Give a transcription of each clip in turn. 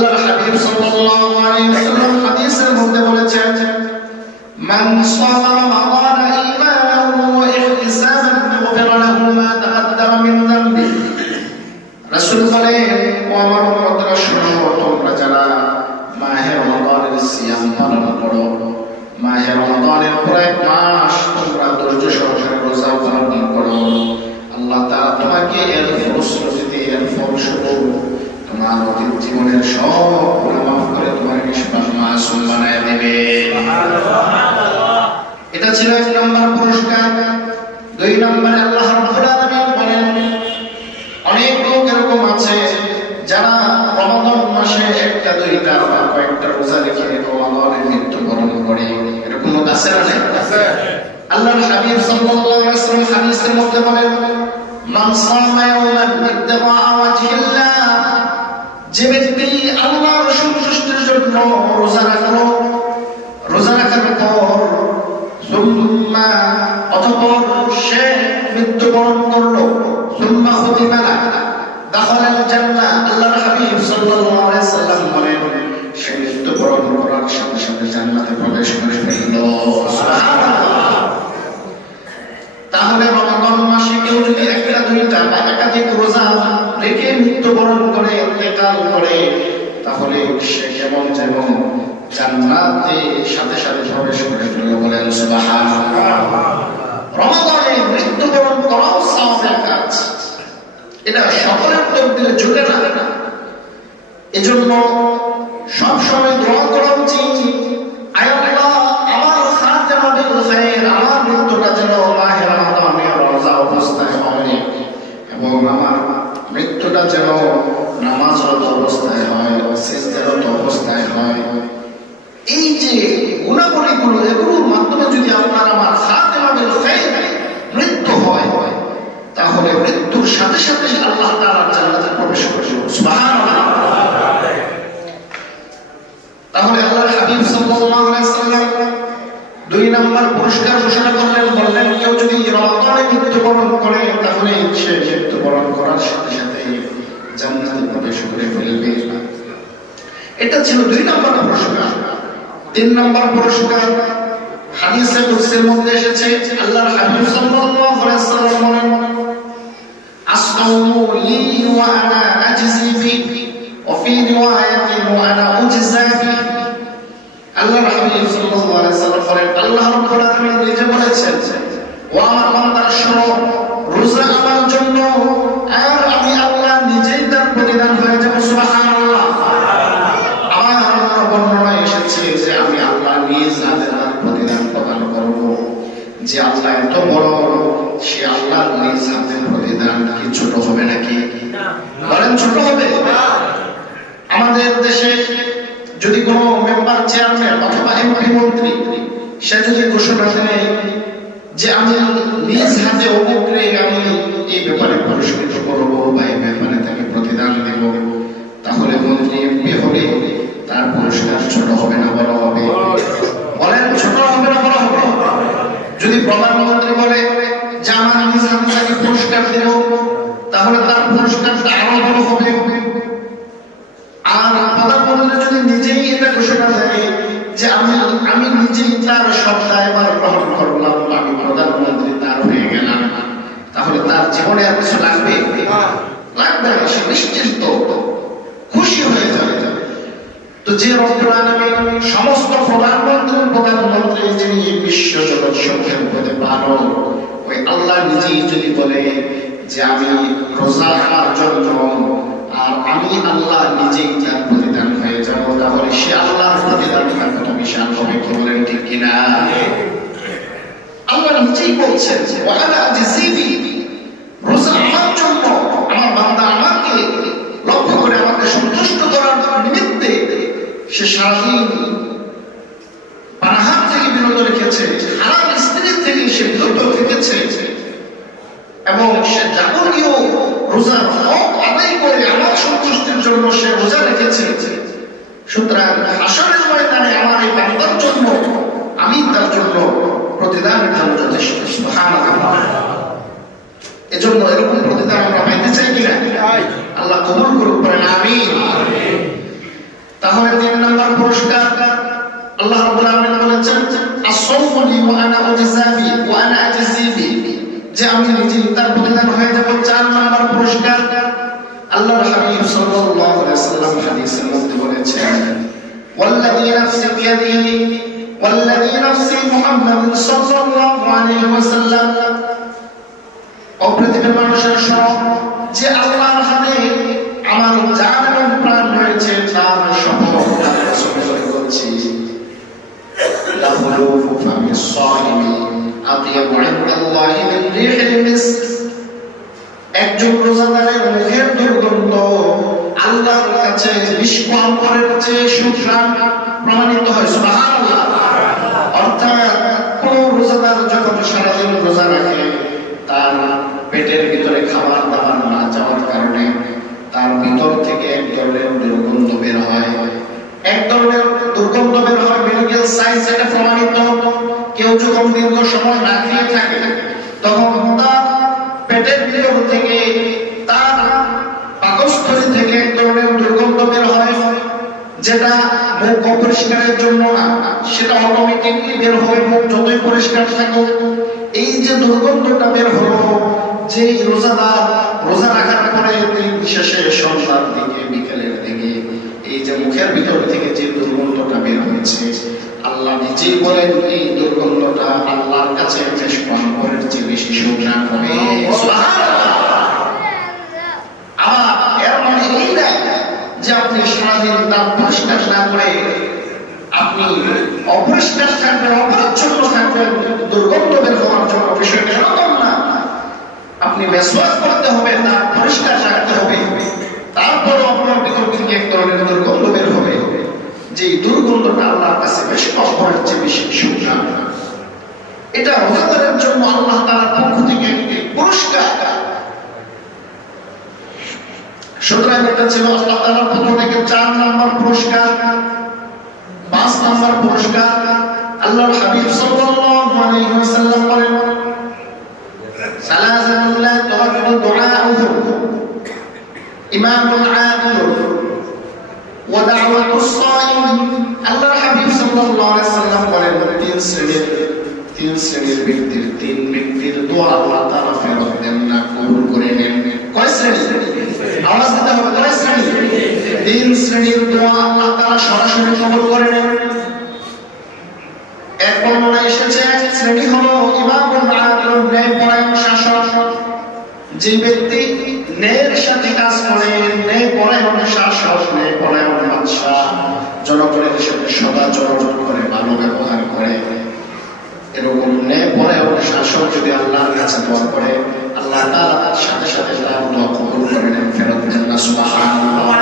আল্লাহর হাবিব সাল্লাল্লাহু আলাইহি ওয়াসাল্লাম হাদিসের মধ্যে বলেছেন, মান সামা রমাদান ঈমানান ওয়া ইহতিসাবান গুফিরা লাহু মা তাকাদ্দামা মিন যামবি। রাসূল বলেন, ও আমার উম্মতরা শোনো, তোমরা যারা মাহে রমাদানের সিয়াম পালন করো, মাহে রমাদানের পুরো এক মাস তোমরা ধৈর্য সহকারে রোজা পালন করো, আল্লাহ তাআলা তোমাকে এর ফলশ্রুতিতে, এর ফলস্বরূপ তোমার অতীত জীবনের সব গুনাহ মাফ করে তোমাকে নিষ্পাপ মাসুম বানায় দেবে। এটা ছিল এক নম্বর পুরস্কার। দুই নম্বরে আল্লাহ রাব্বুল আলামিন বলেন, অনেক লোক এরকম আছে যারা রমাদান মাসে একটা দুইটা বা কয়েকটা রোজা রেখে রমাদানের মৃত্যুবরণ করে। এরকম লোক আছে না? আছে। আল্লাহর হাবিব সাল্লাল্লাহু আলাইহি ওয়াসাল্লাম হাদিসের মধ্যে বলেন, মান সামা ইয়াওমান ইবতিগা ওয়াজহিল্লাহ, যে ব্যক্তি আল্লাহর সন্তুষ্টির জন্য রোজা রাখলো, রোজা রাখার পর সুম্মা অতঃপর সে মৃত্যুবরণ করলো, সুম্মা খুতিমা লাহু দাখালাল জান্নাহ। আল্লাহর হাবিব সাল্লাল্লাহু আলাইহি ওয়াসাল্লাম বলেন, সে মৃত্যুবরণ করার সাথে সাথে জান্নাতে প্রবেশ করে ফেলল। সুবহানাল্লাহ। তাহলে রমাদান মাসে কেউ যদি একটা দুইটা বা একাধিক রোজা রেখে মৃত্যুবরণ করে, ইন্তেকাল করে, তাহলে সে কেমন যেন জান্নাতে সাথে সাথে প্রবেশ করে ফেলল। বলেন সুবহানাল্লাহ। রমাদানে মৃত্যুবরণ করাও সওয়াবের কাজ, এটা সকলের তকদিরে জুটে না। এজন্য সব সময় দোয়া করা উচিত, আয় আল্লাহ আমার খাতেমা বিল খায়র, আমার মৃত্যুটা যেন মাহে রমাদানের রোজা অবস্থায় হয় এবং আমার মৃত্যুটা যেন নামাজরত অবস্থায় হয়, সিজদারত অবস্থায় হয়। এই যে গুণাবলীগুলো, এগুলোর মাধ্যমে যদি আপনার আমার খাতেমা বিল খায়র মৃত্যু হয়, তাহলে মৃত্যুর সাথে সাথে আল্লাহ তাআলা জান্নাতে প্রবেশ করবে। সুবহানাল্লাহ। তাহলে আল্লাহর হাবিব সাল্লাল্লাহু আলাইহি ওয়াসাল্লাম দুই নম্বর পুরস্কার ঘোষণা করলেন, বললেন কেউ যদি রমাদানে মৃত্যুবরণ করে তাহলে সে মৃত্যুবরণ করার সাথে সাথে জান্নাতে প্রবেশ করে ফেলবে। এটা ছিল দুই নম্বর পুরস্কার। তিন নম্বর পুরস্কার হাদিসে কুদসির মধ্যে এসেছে, আল্লাহর হাবিব সাল্লাল্লাহু আলাইহি ওয়াসাল্লাম বলেন, আসসাউমু লি ওয়া আনা আজজি বিহি ওয়া ফি রিওয়ায়াতিন ওয়া আনা উজজা বিহি। আল্লাহর হাবিব সাল্লাল্লাহু আলাইহি ওয়াসাল্লাম বলেন, আল্লাহ রাব্বুল আলামিন নিজে বলেছেন, ও আমার বান্দারা শোনো, রোজা আমার জন্য আর আমি আল্লাহ নিজেই তার প্রতিদান হয়ে যাব। সুবহানাল্লাহ। আমার বর্ণনায় এসেছে যে আমি আল্লাহ নিজ হাতে তার প্রতিদান প্রদান করব। যে আল্লাহ এত বড়, সে আল্লাহ নিজ হাতে প্রতিদান কি ছোট হবে নাকি? বলেন ছোট হবে? আমাদের দেশে যদি কোনো মেম্বার, চেয়ারম্যান অথবা এমপি মন্ত্রী সে যদি ঘোষণা দেয় যে আমি নিজ হাতে অমুকরে আমি এই ব্যাপারে পুরস্কৃত করবো বা এই ব্যাপারে তাকে প্রতিদান দেব, তাহলে মন্ত্রী এমপি হলে তার পুরস্কার ছোট হবে না বড় হবে? বলেন ছোট হবে না বড় হবে? যদি প্রধানমন্ত্রী বলে যে আমার নিজ হাতে তাকে পুরস্কার দেব, তাহলে তার পুরস্কারটা আরো বড় হবে। আর প্রধানমন্ত্রী যদি নিজেই এটা ঘোষণা দেয় যে আমি নিজেই তার সব দায়ভার গ্রহণ করলাম, আমি প্রধানমন্ত্রী তার হয়ে গেলাম, তাহলে তার জীবনে আর কিছু লাগবে? লাগবে না। সে নিশ্চিন্ত খুশি হয়ে যাবে। তো যে রব্বুল আলামিন সমস্ত প্রধানমন্ত্রী যিনি বিশ্ব জগৎ সমূহের প্রতিপালক, ওই আল্লাহ নিজেই যদি বলে যে আমি রোজা রাখার জন্য আর আমি আল্লাহ নিজেই তার প্রতিদান হয়ে যাব, তাহলে সে আল্লাহর প্রতিদানটা কত বিশাল হবে, কি বলেন ঠিক কিনা? আল্লাহ নিজেই বলছেন ওয়া আনা আজজি বিহি, রোজা আমার জন্য, আমার বান্দা আমাকে লক্ষ্য করে আমাকে সন্তুষ্ট করার নিমিত্তে সে সারাদিন পানাহার থেকে বিরত রেখেছে, হারাম স্ত্রী থেকে সে বিরত রেখেছে এবং সে যাবতীয় রোজার হক আদায় করে আমার সন্তুষ্টির জন্য সে রোজা রেখেছে। সুতরাং হাসরের ময়দানে আমার এই বান্দার জন্য আমি তার জন্য প্রতিদানের জন্য যথেষ্ট। সুবহানাল্লাহ। এজন্য এরকম প্রতিদান আমরা পাইতে চাই কিনা? আল্লাহ কবুল করুক, বলেন আমিন। নাম্বার পুরস্কার আল্লাহ রাব্বুল আলামিন বলেছেন as-sawmu li wa ana ujzabi wa ana ajzi bi, যে আমি নিজে তার প্রতিদান হয়ে যাব। 4 নাম্বার পুরস্কার আল্লাহর হাবিব সাল্লাল্লাহু আলাইহি ওয়াসাল্লাম হাদিসের মধ্যে বলেছেন ওয়াল্লাযী নাফসি বিয়াদিহি ওয়াল্লাযী নাফসি মুহাম্মাদিন সাল্লাল্লাহু আলাইহি ওয়াসাল্লাম, ও পৃথিবীর মানুষের সব, যে আল্লাহর হাতে আমার জান এবং প্রাণ রয়েছে তার শপথ আমি রাসূল বলছি লাহুলুফু ফামিস সাইমি আতিয়াবু ইনদাল্লাহি মিন রিহিল মিস্ক, একজন রোজাদারের মুখের দুর্গন্ধ আল্লাহর কাছে বিষ্কম্বরের চেয়ে সুঘ্রাণ প্রমাণিত হয়। সুবহানাল্লাহ। অর্থাৎ কোন রোজাদার যখন সারাদিন রোজা রাখে তার পেটের ভিতরে খাবার দাবার না যাওয়ার কারণে তার ভিতর থেকে এক ধরনের দুর্গন্ধ বের হয়, এক ধরনের দুর্গন্ধ বের হয়। মেডিকেল সায়েন্স এটা প্রমাণিত। কেউ যখন দীর্ঘ সময় না খেয়ে থাকে তখন তার পেটের ভিতর থেকে তার পাকস্থলী থেকে এক ধরনের দুর্গন্ধ বের হয়, যেটা মুখ অপরিষ্কারের জন্য না, সেটা অটোমেটিকলি বের হয়। মুখ যতই পরিষ্কার থাকুক, এই যে দুর্গন্ধটা বের হলো, যে রোজাদার রোজা রাখার পরে দিন শেষে সন্ধ্যার দিকে বিকেলের দিকে এই যে মুখের ভিতর থেকে যে দুর্গন্ধটা বের হয়েছে, আল্লাহ নিজেই বলেন এই দুর্গন্ধটা আল্লাহর কাছে বেশ কম্বরের চেয়ে বেশি সুঘ্রাণ হবে। আবার এর মানে এই না যে আপনি সারাদিন দাঁত পরিষ্কার না করে আপনি অপরিষ্কার থাকবেন, অপরিচ্ছন্ন থাকবেন দুর্গন্ধ বের হওয়ার জন্য, বিষয়টা এরকম না। আপনি মেসওয়াক করতে হবে, দাঁত পরিষ্কার রাখতে হবে, তারপরও আপনার ভিতর থেকে এক ধরনের দুর্গন্ধ বের হবে, যে দুর্গন্ধটা আল্লাহর কাছে বেশ কম্বরের চেয়ে বেশি সুঘ্রাণ। এটা রোজাদারের জন্য আল্লাহ তাআলার পক্ষ থেকে একটি পুরস্কার। সুতরাং এটা ছিল আল্লাহ তাআলার পক্ষ থেকে 4 নম্বর পুরস্কার। 5 নম্বর পুরস্কার আল্লাহর হাবিব সাল্লাল্লাহু আলাইহি ওয়াসাল্লাম বলেন সালাসাতুন লা তুরাদ্দু দুআউহুম ইমামুন আদিল ওয়া দাওয়াতুস সাইম। আল্লাহর হাবিব সাল্লাল্লাহু আলাইহি ওয়াসাল্লাম বলেন 3 শ্রেণীর ব্যক্তির 3 ব্যক্তির দোয়া আল্লাহ তাআলা ফেরত দেন না, কবুল করে নেন। কয় শ্রেণী? আওয়াজ দিতে হবে। কয় শ্রেণী? 3 শ্রেণীর দোয়া আল্লাহ তাআলা সরাসরি কবুল করে নেন। এক বর্ণনায় এসেছে এক শ্রেণী হলো ইমামুল আদিল, ন্যায়পরায়ণ শাসক। যে ব্যক্তি ন্যায়ের সাথে কাজ করে, ন্যায়পরায়ণ শাসক, ন্যায়পরায়ণ বাদশা, জনগণের সাথে সদাচরণ করে, ভালো ব্যবহার করে, এরকম ন্যায়পরায়ণ শাসক যদি আল্লাহর কাছে দোয়া করে, আল্লাহ তাআলা তার সাথে সাথে তার দোয়া কবুল করে নেন, ফেরত দেন না। সুবহানাল্লাহ।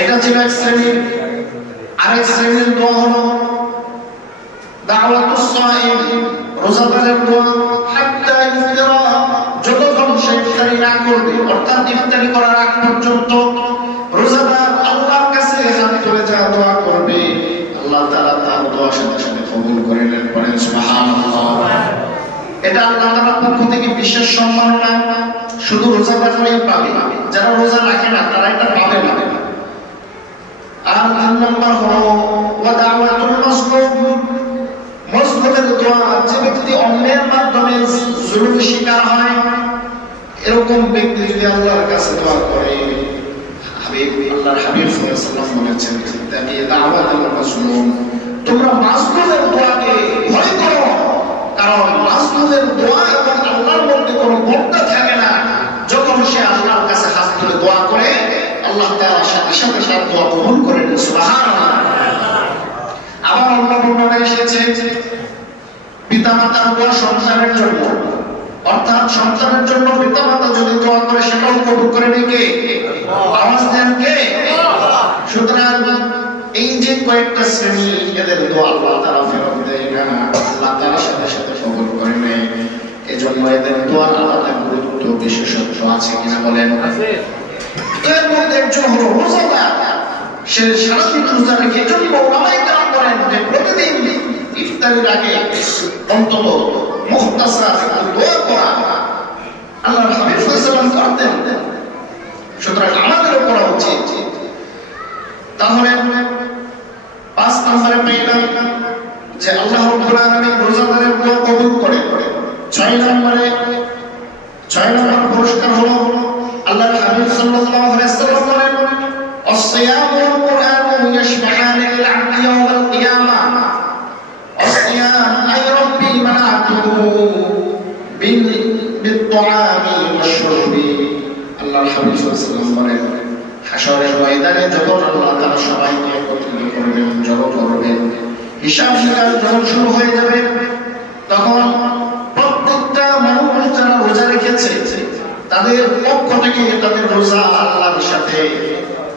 এটা ছিল এক শ্রেণীর। আরেক শ্রেণীর দোয়া হলো দাওয়াতুস সাইম, রোজাদারের দোয়া। হাত্তা ইফতারা, যতক্ষণ সে ইফতারি না করবে, অর্থাৎ ইফতারি করার আগ পর্যন্ত রোজাদার আল্লাহর কাছে হাত তুলে যা দোয়া করবে, আল্লাহ তাআলা তার দোয়া সাথে সাথে কবুল করে নেন। পড়েন সুবহানাল্লাহ। এটা আল্লাহ তাআলার পক্ষ থেকে বিশেষ সম্মাননা, শুধু রোজাদাররাই পাবে, যারা রোজা রাখে না তারা এটা পাবে না। আর 3 নম্বর হলো ওয়া দাওয়াতুল মাজলুম, মাজলুমের দোয়া। যে ব্যক্তি অন্যের মাধ্যমে জুলুমের শিকার হয়, এরকম ব্যক্তি যদি আল্লাহর কাছে দোয়া করে, আল্লাহর হাবিব সাল্লাল্লাহু আলাইহি ওয়াসাল্লাম বলেছেন তাকে দাওয়াতুল মাজলুম, তোমরা মাজলুমের দোয়াকে ভয় করো, কারণ মাজলুমের দোয়া এবং আল্লাহর মধ্যে কোনো বন্ধা থাকে না। যখন সে আল্লাহর কাছে হাত তুলে দোয়া করে, আল্লাহ তাআলা সাথে সাথে তার দোয়া কবুল করে নেন। সুবহানাল্লাহ। আবার অন্য বর্ণনায় এসেছে পিতামাতার দোয়া সন্তানের জন্য, অর্থাৎ সন্তানের জন্য পিতামাতা যদি দোয়া করে সেটাও কবুল করে নেয় কে? আওয়াজ দেন কে? সুতরাং এই যে কয়েকটা শ্রেণী, এদের দোয়া আল্লাহ তাআলা ফেরত দেয় না, আল্লাহ তাআলা সাথে সাথে কবুল করে নেয়। এজন্য এদের দোয়ার আলাদা গুরুত্ব, বিশেষত্ব আছে কিনা বলেন? এর মধ্যে একজন হলো রোজাদার। সে সারাদিন রোজা রেখে, এজন্য ওলামায়ে কেরাম বলেন যে প্রতিদিন ইফতারের আগে অন্তত মুখতাসার দোয়া করা আল্লাহর হাবিব সাল্লাল্লাহু আলাইহি ওয়াসাল্লাম করতেন। সুতরাং আমাদেরও করা উচিত। তাহলে যে আল্লাহ রাব্বুল আলামিন রোজাদারের দোয়া কবুল করে। 6 নম্বর পুরস্কার হলো আল্লাহর হাবিব সাল্লাল্লাহু আলাইহি ওয়াসাল্লাম বলেন الصيام والقرآن يشفعان للعبد يوم القيامة الصيام أي ربي منعته بالطعام والشرب আল্লাহর হাবিব সাল্লাল্লাহু আলাইহি ওয়াসাল্লাম বলেন হাশরের ময়দানে যখন আল্লাহ তাআলা সবাইকে একত্রিত করবেন, জড়ো করবেন, হিসাব নিকাশ যখন শুরু হয়ে যাবে, তখন প্রত্যেকটা মানুষ যারা রোজা রেখেছে তাদের পক্ষ থেকে তাদের রোজা আল্লাহর সাথে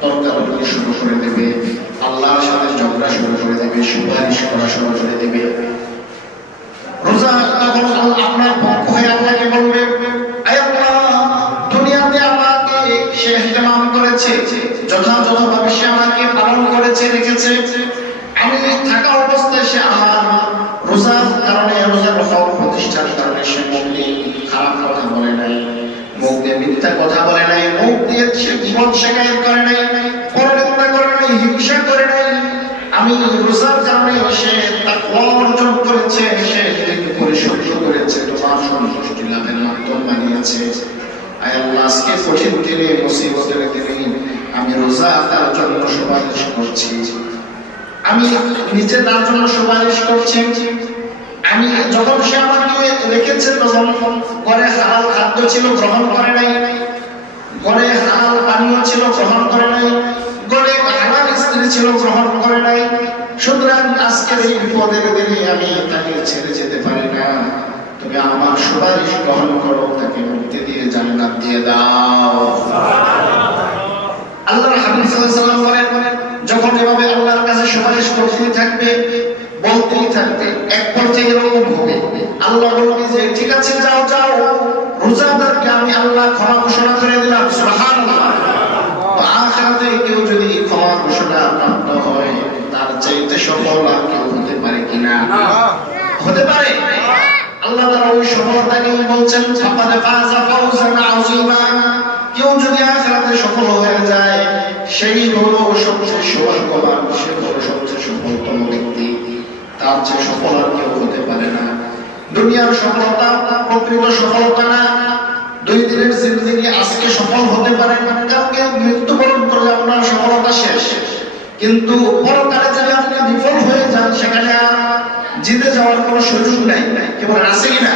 তর্কাতর্কি শুরু করে দেবে, আল্লাহর সাথে ঝগড়া শুরু করে দেবে, সুপারিশ করা শুরু করে দেবে। রোজা তখন আপনার পক্ষ হয়ে আল্লাহকে বলবে, আয় আল্লাহ, দুনিয়াতে আমাকে সে ইহতিমাম করেছে, যথাযথভাবে সে আমাকে পালন করেছে, রেখেছে, আমি থাকা অবস্থায় সে আমার রোজার কারণে, রোজার হক প্রতিষ্ঠার কারণে সে মুখ দিয়ে খারাপ কথা বলে নাই, মুখ দিয়ে মিথ্যা কথা বলে নাই, মুখ দিয়ে সে জীবন শেখায়ত করে নাই, পরনিন্দা করে নাই, হিংসা করে নাই, আমি রোজার কারণে সে তাকওয়া অর্জন করেছে, সে নিজেকে পরিশুদ্ধ করেছে, তোমার সন্তুষ্টি লাভের মাধ্যম বানিয়েছে। আয় আল্লাহ, আজকে কঠিন দিনে, মুসিবতের দিনে আমি রোজা তার জন্য সুপারিশ করছি, আমি নিজে তার জন্য সুপারিশ করছি। আমি যখন সে আমাকে রেখেছে তখন ঘরে হালাল খাদ্য ছিল, গ্রহণ করে নাই, ঘরে হালাল পানীয় ছিল, গ্রহণ করে নাই, ঘরে হালাল স্ত্রী ছিল, গ্রহণ করে নাই। সুতরাং আজকের এই বিপদের দিনে আমি তাকে ছেড়ে যেতে পারি না, তুমি আমার সুপারিশ গ্রহণ করো, তাকে মুক্তি দিয়ে জান্নাত দিয়ে দাও। আল্লাহর হাবিব সাল্লাল্লাহু আলাইহি ওয়াসাল্লাম বলেন, যখন এভাবে আল্লাহর কাছে সুপারিশ করতেই থাকবে, বলতেই থাকবে, এক পর্যায়ে এরকম হবে আল্লাহ বলবে যে ঠিক আছে, যাও যাও, রোজাদারকে আমি আল্লাহ ক্ষমা ঘোষণা করে দিলাম, সুবহানাল্লাহ। আখিরাতে কেউ যদি ক্ষমা ঘোষণা প্রাপ্ত হয়, তার চাইতে সফল আর কেউ হতে পারে কিনা? হতে পারে। আল্লাহ তাআলা ওই সফলতাকে বলছেন, ফাকাদ ফাযা ফাওজান আযীমা। কেউ যদি আখিরাতে সফল হয়ে যায়, সেই হলো সবচেয়ে সৌভাগ্যবান, সে হলো সবচেয়ে সফলতম ব্যক্তি, তার চেয়ে সফল আর কেউ হতে পারে না। দুনিয়ার সফলতা প্রকৃত সফলতা না। 2 দিনের জিন্দেগি আজকে সফল হতে পারে, কালকে মৃত্যুবরণ করলে আপনার সফলতা শেষ। কিন্তু পরকালে যদি আপনি বিফল হয়ে যান, সেখানে আর জিতে যাওয়ার কোনো সুযোগ নাই। কেবল আছে কিনা?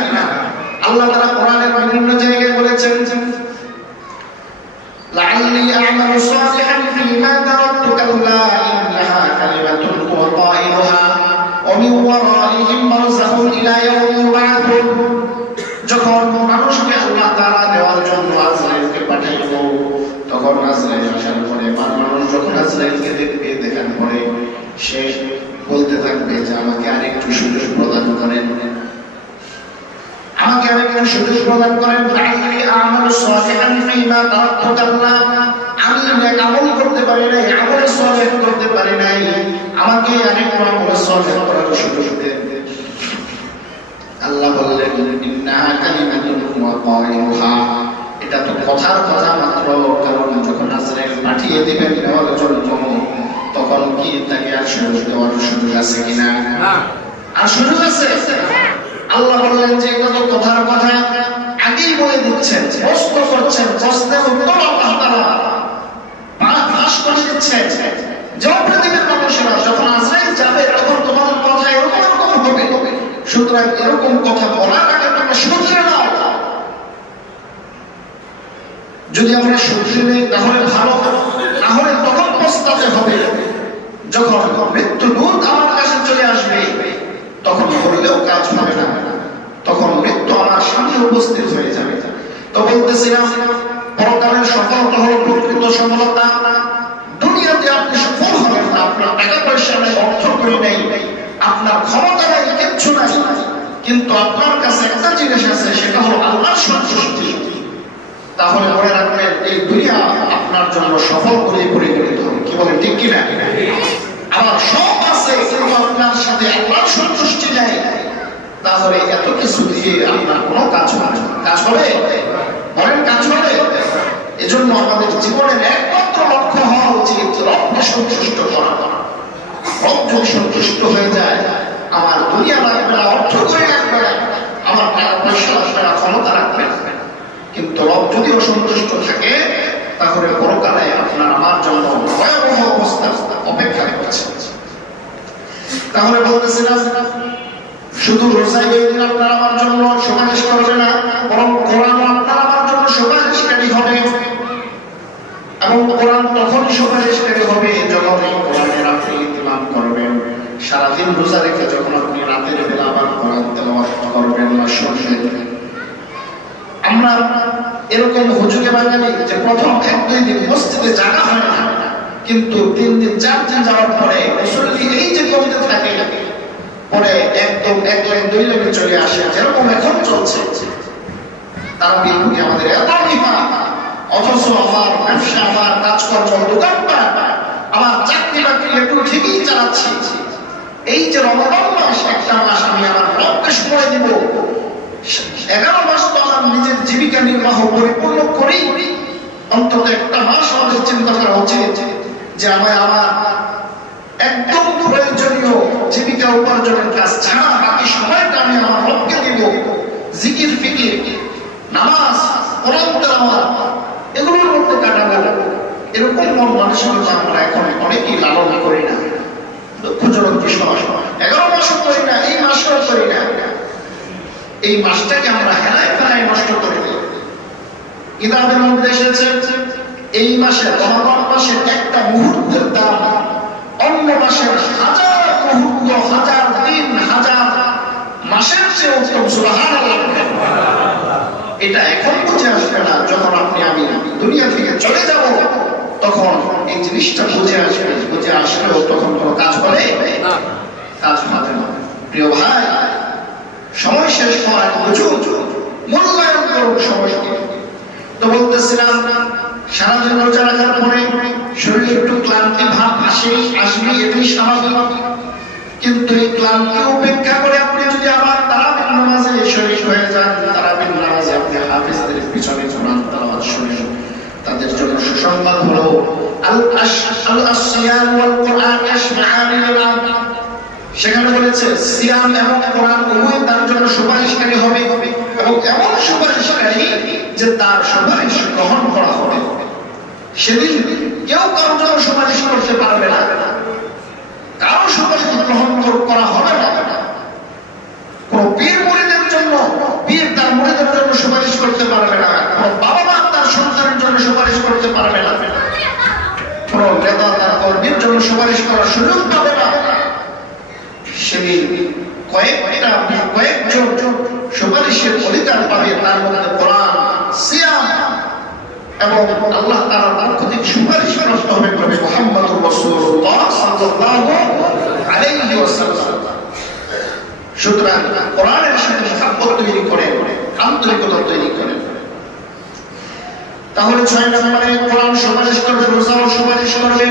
আল্লাহ তাআলা কোরআনের বিভিন্ন জায়গায় বলেছেন, লাআল্লি আ'মালু সালিহান ফীমা তারাকতু কাল্লা ইন্নাহা কালিমাতুন হুয়া কাইলুহা ওয়া মিন ওয়ারাইহিম বারযাখুন ইলা ইয়াউমি ইউবআথুন। যখন মানুষকে আল্লাহ তাআলা দেওয়ার জন্য আজরাইলকে পাঠাইলো, তখন আজরাইল আসার পরে মানুষ যখন আজরাইলকে দেখবে, দেখার পরে সে বলতে থাকবে যে আমাকে আরেকটু সুযোগ প্রদান করেন, আমাকে আরেকটু সুযোগ প্রদান করেন। লাআল্লি আ'মালু সালিহান ফীমা তারাকতু কাল্লা, আমি নেক আমল করতে পারি নাই, আমল সালেহ করতে পারি নাই, আমাকে আরেকটু আমল সালেহ করার সুযোগ দেন। আল্লাহ বললেন, ইন্নাহা কালিমাতুন হুয়া কাইলুহা, এটা তো কথার কথা মাত্র, কারণ যখন আজরাইল পাঠিয়ে দিবেন নেওয়ার জন্য, তখন কি তাকে আর সুযোগ দেওয়ার সুযোগ আছে কিনা? আর সুযোগ আছে। আল্লাহ বললেন যে এটা তো কথার কথা, আগেই বলে দিচ্ছেন, প্রশ্ন করছেন, প্রশ্নের উত্তর আল্লাহ তাআলা ফাঁস করে দিচ্ছেন। জবাব দিবেন মানুষেরা, যখন আজরাইল যাবে তখন তোমাদের কথা এরকম হবে। সুতরাং এরকম কথা বলার আগে তোমরা শুধরে নাও। যদি আমরা শুধরে নেই তাহলে ভালো, না হলে তখন পস্তাতে হবে। যখন মৃত্যুদূত আমার কাছে চলে আসবে, তখন বললেও কাজ হবে না, তখন মৃত্যু আমার সামনে উপস্থিত হয়ে যাবে। তো বলতেছিলাম, পরকালের সফলতা হলো প্রকৃত সফলতা। দুনিয়াতে আপনি সফল হবেন না, আপনার টাকা পয়সা নেই, অর্থ করি নেই, আপনার ক্ষমতা নেই, কিচ্ছু নাই, কিন্তু আপনার কাছে একটা জিনিস আছে, সেটা হলো আল্লাহর সন্তুষ্টি। তাহলে মনে রাখবেন, এই দুনিয়া আপনার জন্য সফল করে পরিগণিত হবে। কি বলেন, ঠিক কিনা? আমার সব আছে, কিন্তু আপনার সাথে আল্লাহর সন্তুষ্টি নেই, তাহলে এত কিছু দিয়ে আপনার কোনো কাজ হবে না। কাজ হবে? বলেন, কাজ হবে? এজন্য আমাদের জীবনের একমাত্র লক্ষ্য হওয়া উচিত রবকে সন্তুষ্ট করা। রব যদি সন্তুষ্ট হয়ে যায়, আমার দুনিয়া লাগবে না, অর্থ করে লাগবে না, আমার টাকা পয়সা লাগবে না, ক্ষমতা রাখবে না, কিন্তু রব যদি অসন্তুষ্ট থাকে তাহলে পরকালে আপনার আমার জন্য ভয়াবহ অবস্থা অপেক্ষা করছে। তাহলে বলতেছিলাম শুধু রোজায় ওই দিন আপনার আমার জন্য সুপারিশ করবে না, বরং কোরআন আপনার আমার জন্য সুপারিশকারী হবে। এবং কোরআন তখনই সুপারিশকারী হবে যখন এই কোরআনের আপনি ইতিমাম করবেন। সারাদিন রোজা রেখে যখন আপনি রাতের বেলা আবার কোরআন তেলাওয়াত করবেন বা শুনবেন। আমরা এরকম হুজুগে বাঙালি যে প্রথম 1-2 দিন মসজিদে জায়গা হয় না, কিন্তু 3 দিন 4 দিন যাওয়ার পরে মুসল্লি এই যে কমিতে থাকে পরে একদম 1 লাইন 2 লাইনে চলে আসে, যেরকম এখন চলছে। তারা বিলুকে আমাদের এত নিহা, অথচ আমার ব্যবসা, আমার কাজকর্ম, দোকানপাট, আমার চাকরি বাকরি এগুলো ঠিকই চালাচ্ছি। এই যে রমজান মাস, একটা মাস আমি আমার রবকে সময় দিব, 11 মাস তো আমার নিজের জীবিকা নির্বাহ পরিপূর্ণ করেই, অন্তত একটা মাস আমাদের চিন্তা করা উচিত যে আমার একদম প্রয়োজনীয় জীবিকা উপার্জনের কাজ ছাড়া বাকি সময়টা আমি আমার রবকে দিব। জিকির ফিকির, নামাজ, কোরআন তেলাওয়াত এগুলোর মধ্যে কাটাবো। এরকম মন মানসিকতা আমরা এখন অনেকেই লালন করি না। দুঃখজনক বিষয়, 11 মাসও করি না, এই মাসও করি না। এই মাসটাকে আমরা হেলায় ফেলায় নষ্ট করে দিই। কিতাবের মধ্যে এসেছে এই মাসে, রমজান মাসের একটা মুহূর্তের দাম অন্য মাসের 1000 মুহূর্ত, 1000 দিন, 1000 মাসের চেয়ে উত্তম। সুবহানাল্লাহ। এটা এখন বুঝে আসবে না, যখন আপনি আমি দুনিয়া থেকে চলে যাব তখন এই জিনিসটা বুঝে আসবে। বুঝে আসলেও তখন কোনো কাজ করে না, কাজ হবে না। প্রিয় ভাই, সময় শেষ হওয়ার বুঝুন, মূল্যায়ন করুন সময়কে। তো বলতেছিলাম সারাদিন রোজা রাখার পরে শরীরে একটু ক্লান্তি ভাব আসবে, এটাই স্বাভাবিক। কিন্তু এই ক্লান্তি উপেক্ষা করে আপনি যদি আবার তারাবির নামাজে শরীর হয়ে যান, তারাবির নামাজে আপনি হাফেজদের পিছনে কোরআন তেলাওয়াত শুনেন, তাদের জন্য সুসংবাদ হলো আল-সিয়াম ওয়াল কোরআন ইয়াশমাআন লিল-আবদ। সেখানে বলেছে সিয়াম এবং কোরআন উভয় তার জন্য সুপারিশকারী হবে, এবং এমন সুপারিশকারী যে তার সুপারিশ গ্রহণ করা হবে। সেদিন কেউ কারোর জন্য সুপারিশ করতে পারবে না, কারো সুপারিশ গ্রহণ করা হবে না। কোন পীর মুরিদের জন্য পীর তার মুরিদের জন্য সুপারিশ করতে পারবে না, কোন বাবা মা তার সন্তানের জন্য সুপারিশ করতে পারবে না, কোন নেতা তার কর্মীর জন্য সুপারিশ করার সুযোগ পাবে না। সেদিন কয়েকজন সুপারিশের অধিকার পাবে, তার মধ্যে কোরআন, সিয়াম এবং আল্লাহ তাআলার পক্ষ থেকে সুপারিশ প্রাপ্ত হবে মুহাম্মদুর রাসূলুল্লাহ সাল্লাল্লাহু আলাইহি ওয়াসাল্লাম। সুতরাং কোরআনের সাথে মহব্বত তৈরি করেন, আন্তরিকতা তৈরি করেন। তাহলে 6 নম্বরে কোরআন সুপারিশ করবে, রোজাও সুপারিশ করবে।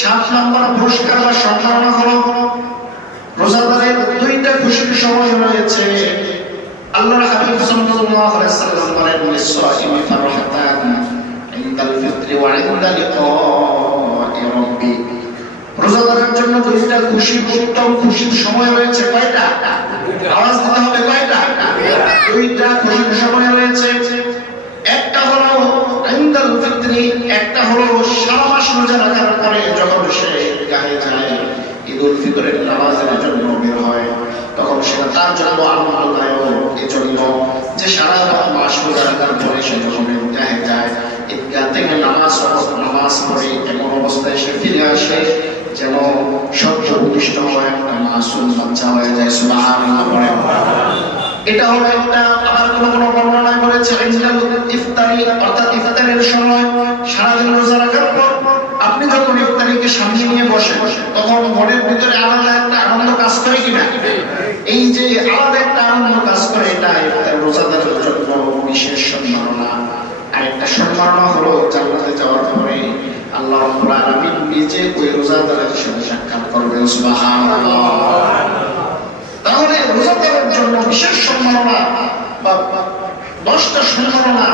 7 নম্বর পুরস্কার বা সম্মাননা হলো রোজাদারের 2টা খুশির সময় রয়েছে। আল্লাহর হাবিব সাল্লাল্লাহু আলাইহি ওয়াসাল্লাম বলেন, লিস-সাইমি ফারহাতান ইনদাল ফিত্রি ওয়া ইনদা লিকাই রাব্বি। রোজাদারের জন্য 2টা খুশি, উত্তম খুশির সময় রয়েছে। কয়টা? আওয়াজ দিতে হবে, কয়টা? 2টা খুশির সময় রয়েছে। একটা হলো ইনদাল ফিত্রি, একটা হলো সারা মাস রোজা রাখার পরে যখন সে গায়ে যায়, ঈদুল ফিতরের নামাজের জন্য বের হয়, তখন সেটা তার জন্য আনন্দদায়ক। এজন্য যে সারা মাস রোজা রাখার পরে সে যখন গায়ে যায়, ঈদগাহ থেকে নামাজ পড়ে এমন অবস্থায় সে ফিরে আসে যেন সত্য প্রতিষ্ঠ হয়, একটা মাসুম বাচ্চা হয়ে যায়। সুবহানাল্লাহ। এটা হলো একটা। আবার কোন বর্ণনায় বলেছে ইফতারি, অর্থাৎ ইফতারের সময় সারাদিন রোজা রাখার পর আপনি যখন ইফতারিকে সামনে নিয়ে বসে, তখন মনের ভিতরে আলাদা একটা আনন্দ কাজ করে কিনা? এই যে আলাদা একটা আনন্দ কাজ করে, এটা ইফতার রোজাদারের জন্য বিশেষ সম্মাননা। আরেকটা সম্মাননা হলো জান্নাতে যাওয়ার পরে আল্লাহ রাব্বুল আলামিন নিজে ওই রোজাদারের সাথে সাক্ষাৎ করবেন। সুবহানাল্লাহ। তাহলে রোজাদারের জন্য বিশেষ সম্মাননা বা 10টা সম্মাননা